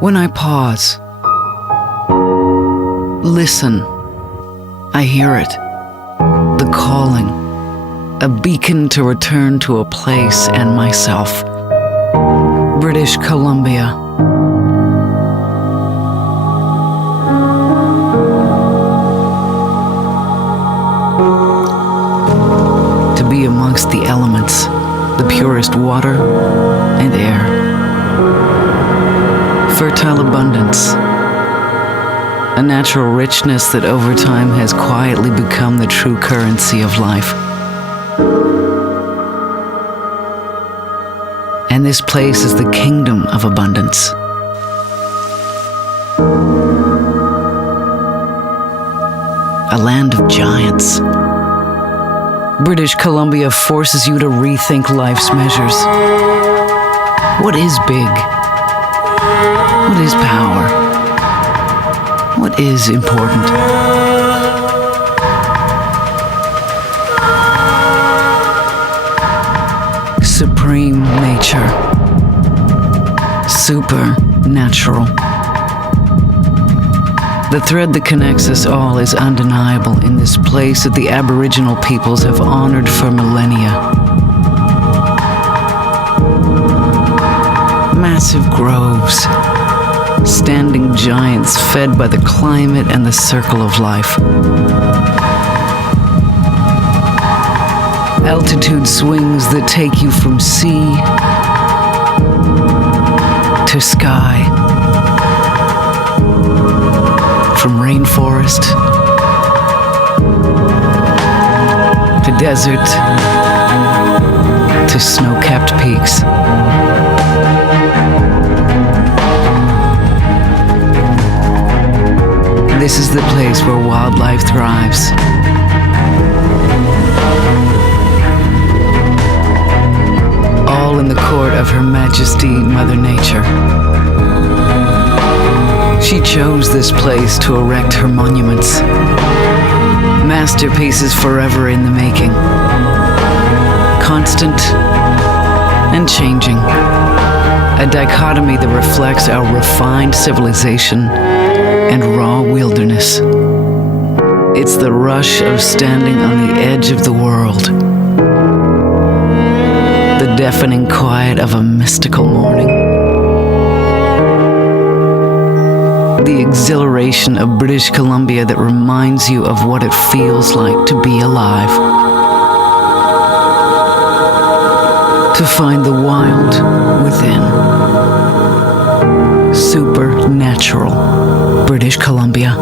When I pause, listen, I hear it, the calling, a beacon to return to a place and myself. British Columbia. To be amongst the elements, the purest water and air. Fertile abundance, a natural richness that over time has quietly become the true currency of life. And this place is the kingdom of abundance. A land of giants. British Columbia forces you to rethink life's measures. What is big? What is power? What is important? Supreme nature. Supernatural. The thread that connects us all is undeniable in this place that the Aboriginal peoples have honored for millennia. Massive groves, standing giants fed by the climate and the circle of life. Altitude swings that take you from sea to sky, from rainforest to desert to snow-capped peaks. This is the place where wildlife thrives. All in the court of Her Majesty Mother Nature. She chose this place to erect her monuments. Masterpieces forever in the making. Constant and changing. A dichotomy that reflects our refined civilization and raw wilderness. It's the rush of standing on the edge of the world. The deafening quiet of a mystical morning. The exhilaration of British Columbia that reminds you of what it feels like to be alive. To find the wild within. Supernatural British Columbia.